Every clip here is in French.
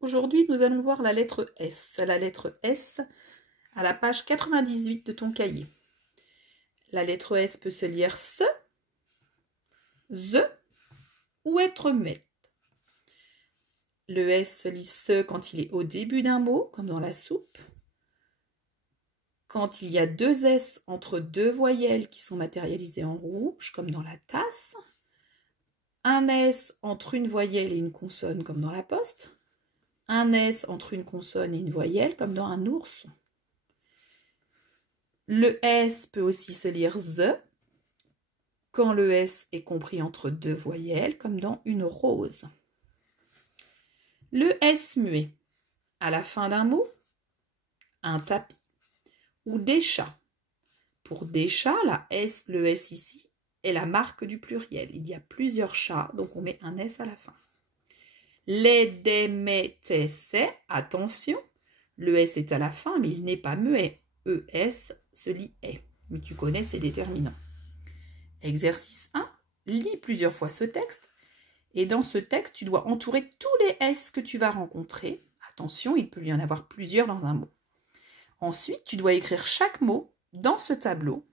Aujourd'hui, nous allons voir la lettre S. La lettre S à la page 98 de ton cahier. La lettre S peut se lire S, Z ou être muette. Le S se lit S quand il est au début d'un mot, comme dans la soupe. Quand il y a deux S entre deux voyelles qui sont matérialisées en rouge, comme dans la tasse. Un S entre une voyelle et une consonne, comme dans la poste. Un S entre une consonne et une voyelle, comme dans un ourson. Le S peut aussi se lire Z, quand le S est compris entre deux voyelles, comme dans une rose. Le S muet, à la fin d'un mot, un tapis, ou des chats. Pour des chats, le S ici est la marque du pluriel. Il y a plusieurs chats, donc on met un S à la fin. Les, des, mais, tes, c'est, attention, le S est à la fin, mais il n'est pas muet. ES se lit est, mais tu connais ses déterminants. Exercice 1, lis plusieurs fois ce texte, et dans ce texte, tu dois entourer tous les S que tu vas rencontrer. Attention, il peut y en avoir plusieurs dans un mot. Ensuite, tu dois écrire chaque mot dans ce tableau.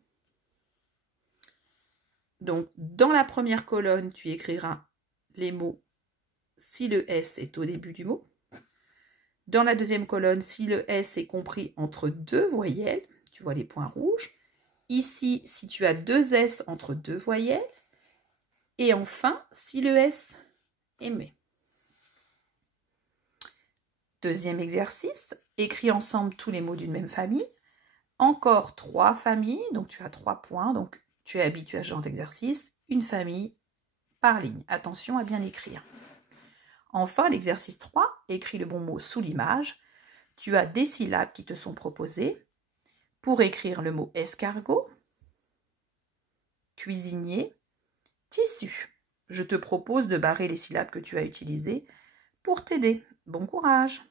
Donc, dans la première colonne, tu écriras les mots si le S est au début du mot. Dans la deuxième colonne, si le S est compris entre deux voyelles, tu vois les points rouges. Ici, si tu as deux S entre deux voyelles. Et enfin, si le S est muet. Deuxième exercice, écris ensemble tous les mots d'une même famille. Encore 3 familles, donc tu as 3 points, donc tu es habitué à ce genre d'exercice. Une famille par ligne. Attention à bien écrire. Enfin, l'exercice 3, écris le bon mot sous l'image. Tu as des syllabes qui te sont proposées. Pour écrire le mot escargot, cuisinier, tissu. Je te propose de barrer les syllabes que tu as utilisées pour t'aider. Bon courage!